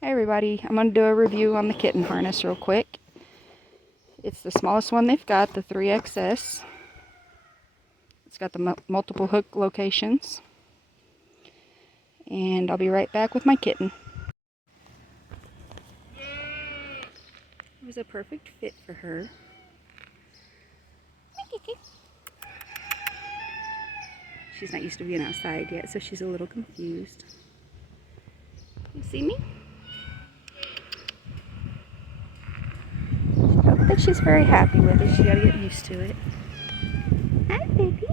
Hey everybody, I'm going to do a review on the kitten harness real quick. It's the smallest one they've got, the 3XS. It's got the multiple hook locations. And I'll be right back with my kitten. It was a perfect fit for her. She's not used to being outside yet, so she's a little confused. You see me? I don't think she's very happy with it. She's got to get used to it. Hi, baby.